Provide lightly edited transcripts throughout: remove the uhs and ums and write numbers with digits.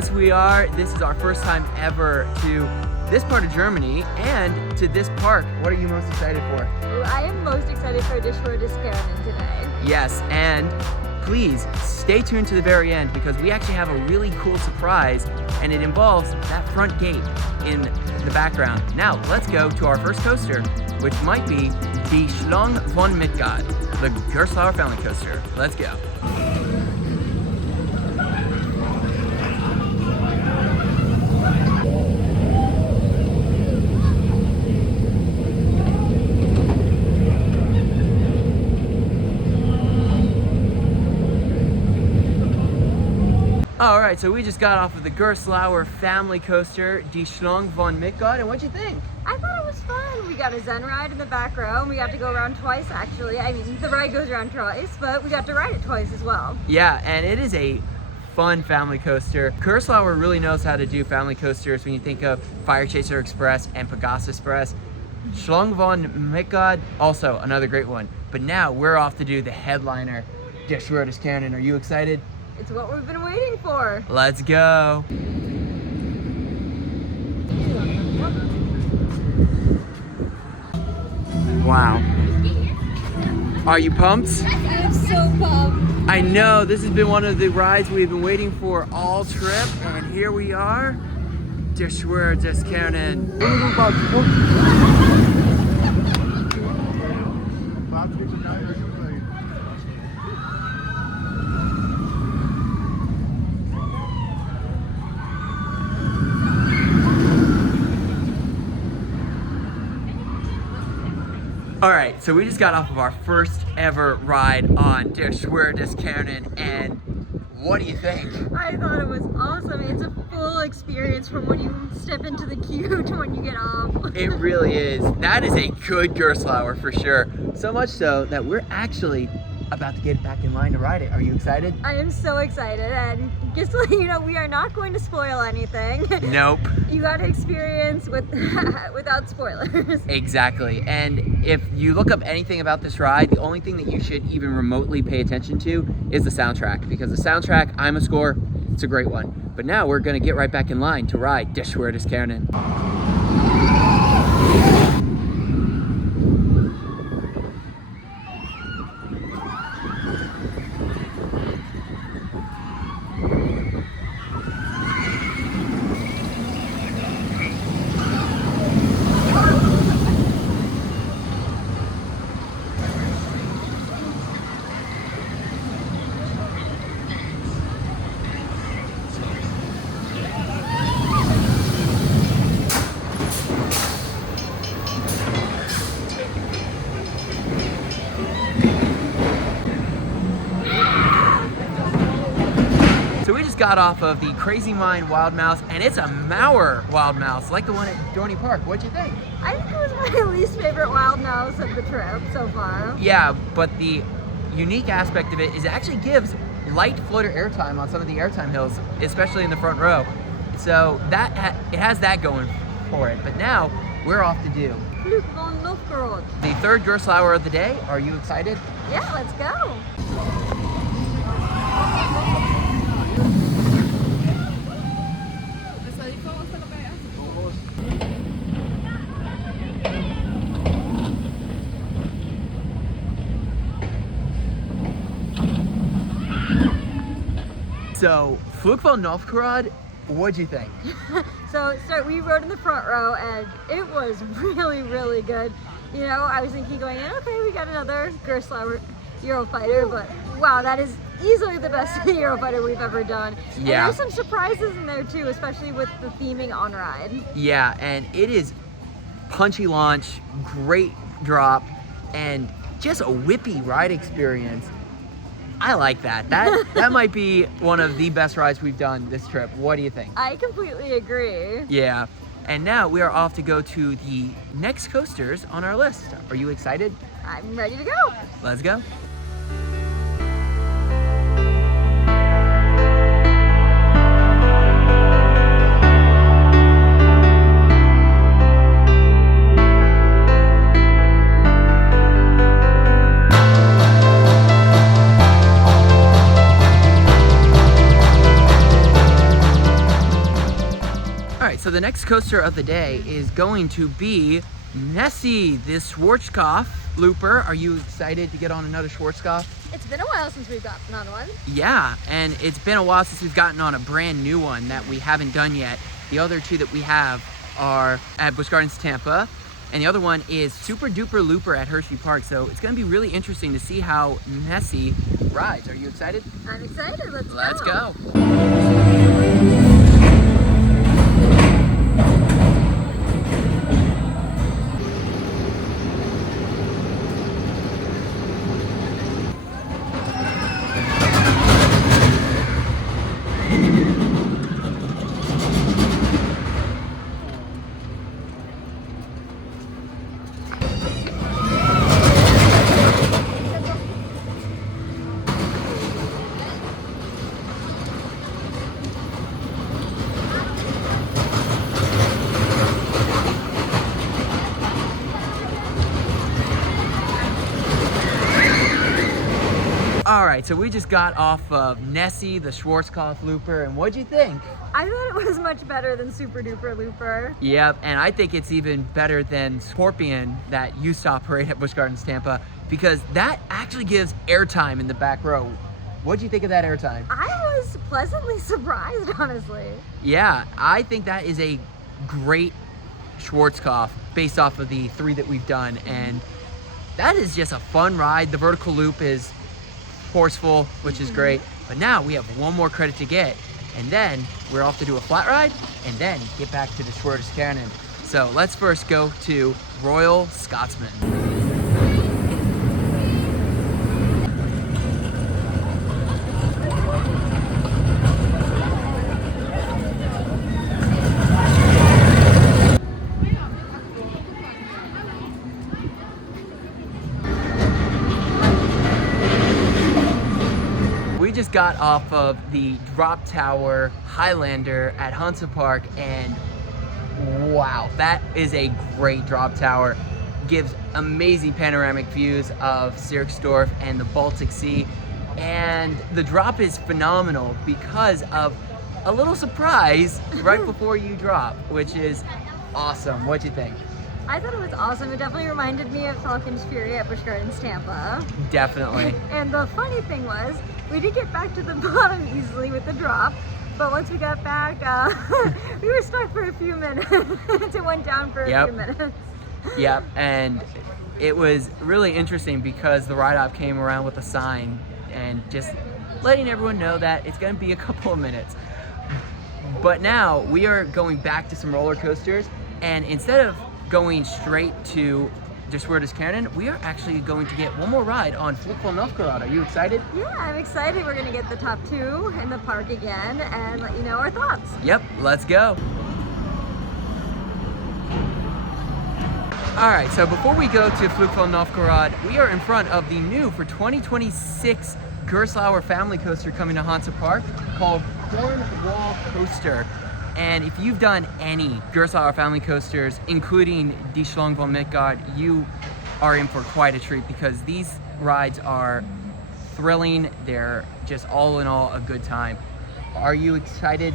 Yes, we are. This is our first time ever to this part of Germany and to this park. What are you most excited for? Well, I am most excited for Schwur today. Yes, and please stay tuned to the very end because we actually have a really cool surprise and it involves that front gate in the background. Now, let's go to our first coaster, which might be the Flucht von Novgorod, the Gerstlauer family coaster. Let's go. All right, so we just got off of the Gerstlauer family coaster, die Flucht von Novgorod, and what'd you think? I thought it was fun. We got a Zen ride in the back row, and we got to go around twice, actually. I mean, the ride goes around twice, but we got to ride it twice as well. Yeah, and it is a fun family coaster. Gerstlauer really knows how to do family coasters when you think of Fire Chaser Express and Pegasus Express. Flucht von Novgorod, also another great one. But now we're off to do the headliner, die Schwur Kärnan. Are you excited? It's what we've been waiting for. Let's go. Wow. Are you pumped? I'm so pumped. I know, this has been one of the rides we've been waiting for all trip, and here we are. Die Schwur Kärnan. All right, so we just got off of our first ever ride on die Schwur Kärnan, and what do you think? I thought it was awesome. It's a full experience from when you step into the queue to when you get off. It really is. That is a good Gerstlauer for sure. So much so that we're actually about to get back in line to ride it. Are you excited? I am so excited, and just to let you know, we are not going to spoil anything. Nope. You got to experience without spoilers. Exactly. And if you look up anything about this ride, the only thing that you should even remotely pay attention to is the soundtrack, because the soundtrack, I'm a score, it's a great one. But now we're going to get right back in line to ride die Schwur Kärnan. Got off of the Crazy Mind Wild Mouse, and it's a Mauer Wild Mouse, like the one at Dorney Park. What'd you think? I think it was my least favorite wild mouse of the trip so far. Yeah, but the unique aspect of it is it actually gives light floater airtime on some of the airtime hills, especially in the front row. So that it has that going for it. But now we're off to do Flucht von Novgorod, the third Gerstlauer of the day. Are you excited? Yeah, let's go. So, Flucht von Novgorod, what'd you think? So we rode in the front row, and it was really, really good. You know, I was thinking going in, okay, we got another Gerstlauer Eurofighter, but wow, that is easily the best Eurofighter we've ever done. And Yeah. there's some surprises in there too, especially with the theming on ride. Yeah, and it is punchy launch, great drop, and just a whippy ride experience. I like that. That might be one of the best rides we've done this trip. What do you think? I completely agree. Yeah. And now we are off to go to the next coasters on our list. Are you excited? I'm ready to go. Let's go. so the next coaster of the day is going to be Nessie, the Schwarzkopf looper. Are you excited to get on another Schwarzkopf? It's been a while since we've gotten on one. Yeah, and it's been a while since we've gotten on a brand new one that we haven't done yet. The other two that we have are at Busch Gardens Tampa, and the other one is Super Duper Looper at Hershey Park. So it's going to be really interesting to see how Nessie rides. Are you excited? I'm excited. Let's go. All right, so we just got off of Nessie, the Schwarzkopf looper, and what'd you think? I thought it was much better than Super Duper Looper. Yep, and I think it's even better than Scorpion that used to operate at Busch Gardens Tampa, because that actually gives airtime in the back row. What'd you think of that airtime? I was pleasantly surprised, honestly. Yeah, I think that is a great Schwarzkopf based off of the three that we've done, and that is just a fun ride. The vertical loop is forceful, which is great, but now we have one more credit to get, and then we're off to do a flat ride and then get back to the Schwur's Kärnan. So let's first go to Royal Scotsman. We just got off of the drop tower Highlander at Hansa-Park, and wow, that is a great drop tower. Gives amazing panoramic views of Sierksdorf and the Baltic Sea, and the drop is phenomenal because of a little surprise right before you drop, which is awesome. What'd you think? I thought it was awesome. It definitely reminded me of Falcon's Fury at Busch Gardens Tampa. Definitely. And the funny thing was, we did get back to the bottom easily with the drop, but once we got back, we were stuck for a few minutes. It went down for a few minutes. Yep, and it was really interesting because the ride-op came around with a sign and just letting everyone know that it's going to be a couple of minutes. But now we are going back to some roller coasters, and instead of going straight to the Schwur's Kärnan, we are actually going to get one more ride on Flucht von Novgorod. Are you excited? Yeah, I'm excited. We're going to get the top two in the park again and let you know our thoughts. Yep, let's go. All right, so before we go to Flucht von Novgorod, we are in front of the new for 2026 Gerstlauer family coaster coming to Hansa-Park called Cornwall Coaster. And if you've done any Gerstlauer family coasters, including Die Schlange von Midgard, you are in for quite a treat because these rides are thrilling. They're just all in all a good time. Are you excited?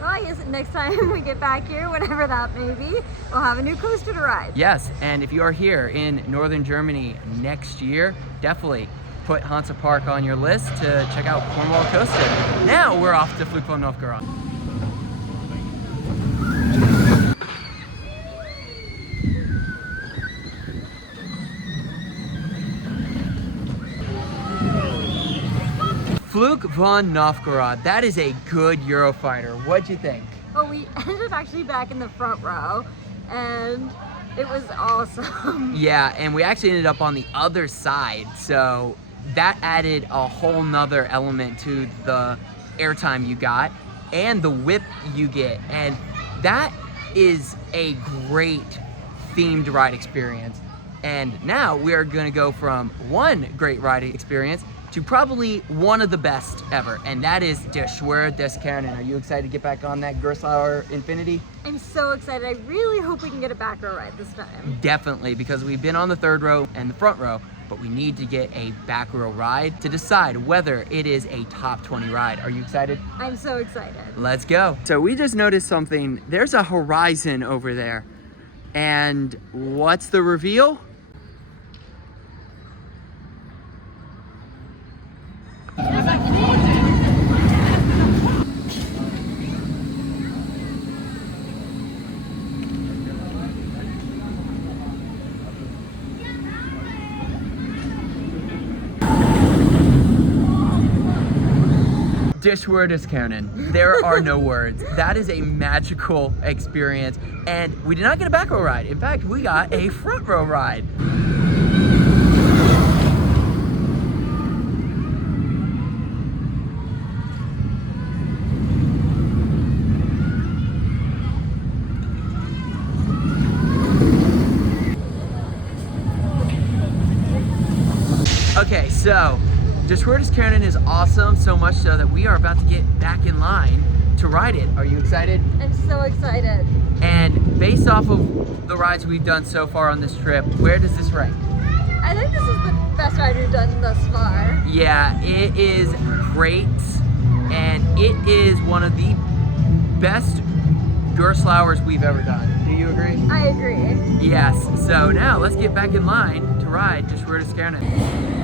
Well, I guess next time we get back here, whatever that may be, we'll have a new coaster to ride. Yes, and if you are here in northern Germany next year, definitely put Hansa-Park on your list to check out Cornwall Coaster. Now we're off to Flucht von Novgorod. Flucht von Novgorod, that is a good Eurofighter. What'd you think? Well, we ended actually back in the front row, and it was awesome. Yeah, and we actually ended up on the other side, so that added a whole nother element to the airtime you got and the whip you get, and that is a great themed ride experience. And now we are going to go from one great ride experience to probably one of the best ever, and that is Der Schwur des Kärnan. Are you excited to get back on that Gerstlauer Infinity? I'm so excited. I really hope we can get a back row ride this time. Definitely, because we've been on the third row and the front row, but we need to get a back row ride to decide whether it is a top 20 ride. Are you excited? I'm so excited. Let's go. So we just noticed something. There's a horizon over there. And what's the reveal? Schwur Kärnan. There are no words. That is a magical experience. And we did not get a back row ride. In fact, we got a front row ride. Okay, so Schwur Kärnan is awesome, so much so that we are about to get back in line to ride it. Are you excited? I'm so excited. And based off of the rides we've done so far on this trip, where does this rank? I think this is the best ride we've done thus far. Yeah, it is great, and it is one of the best Gerstlauers we've ever done. Do you agree? I agree. Yes, so now let's get back in line to ride Schwur Kärnan.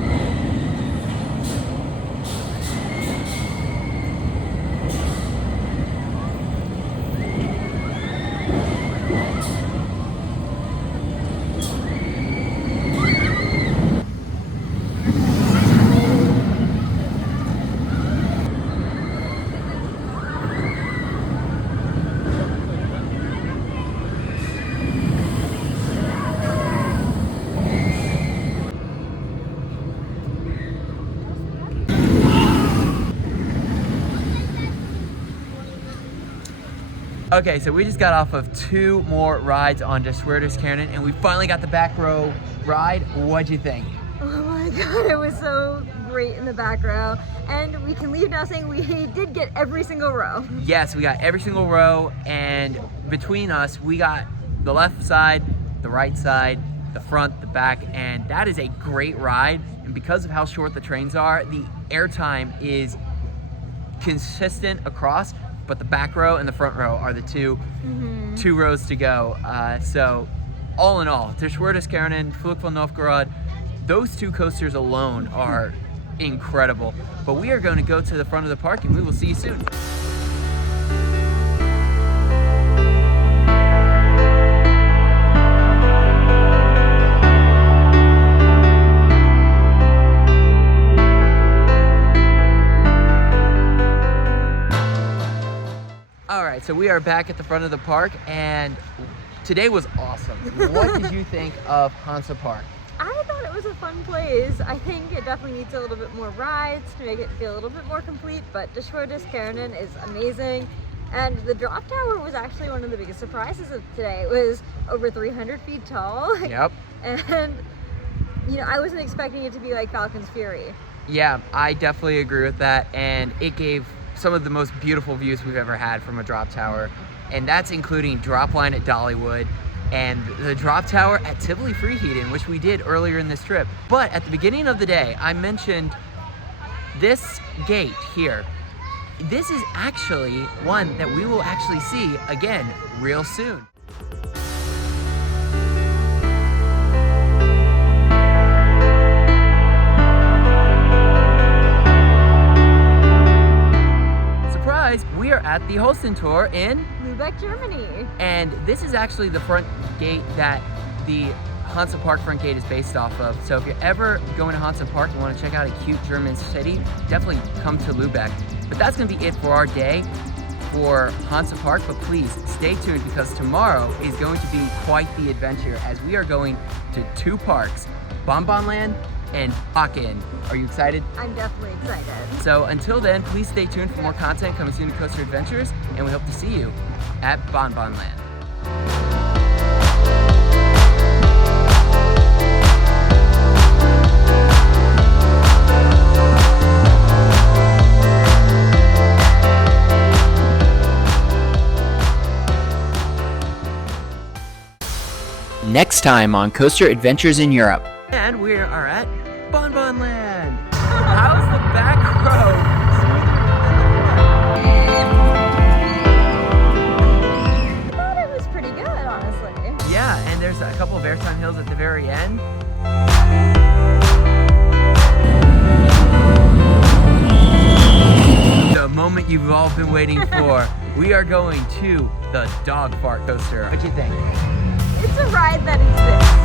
Okay, so we just got off of 2 more rides on Schwur Kärnan, and we finally got the back row ride. What'd you think? Oh my god, it was so great in the back row. And we can leave now saying we did get every single row. Yes, we got every single row, and between us, we got the left side, the right side, the front, the back, and that is a great ride. And because of how short the trains are, the airtime is consistent across, but the back row and the front row are the two rows to go. So all in all, Schwur Kärnan, Flucht von Novgorod, those 2 coasters alone are incredible. But we are going to go to the front of the park, and we will see you soon. Alright, so we are back at the front of the park, and today was awesome. What did you think of Hansa-Park? I thought it was a fun place. I think it definitely needs a little bit more rides to make it feel a little bit more complete, but Schwur Kärnan is amazing. And the drop tower was actually one of the biggest surprises of today. It was over 300 feet tall. Yep. And, you know, I wasn't expecting it to be like Falcon's Fury. Yeah, I definitely agree with that, and it gave some of the most beautiful views we've ever had from a drop tower, and that's including drop line at Dollywood and the drop tower at Tivoli Freeheden, which we did earlier in this trip. But at the beginning of the day, I mentioned this gate here. This is actually one that we will actually see again real soon. We are at the Holsten Tor in Lübeck, Germany. And this is actually the front gate that the Hansa-Park front gate is based off of. So if you're ever going to Hansa-Park and want to check out a cute German city, definitely come to Lübeck. But that's going to be it for our day for Hansa-Park. But please stay tuned, because tomorrow is going to be quite the adventure as we are going to 2 parks, Bonbonland and Aachen. Are you excited? I'm definitely excited. So until then, please stay tuned for more content coming soon to Coaster Adventures, and we hope to see you at Bonbonland. Next time on Coaster Adventures in Europe. And we are at Bon Bon Land. How's the back row smoother than the front? I thought it was pretty good, honestly. Yeah, and there's a couple of airtime hills at the very end. The moment you've all been waiting for. We are going to the dog fart coaster. What'd you think? It's a ride that exists.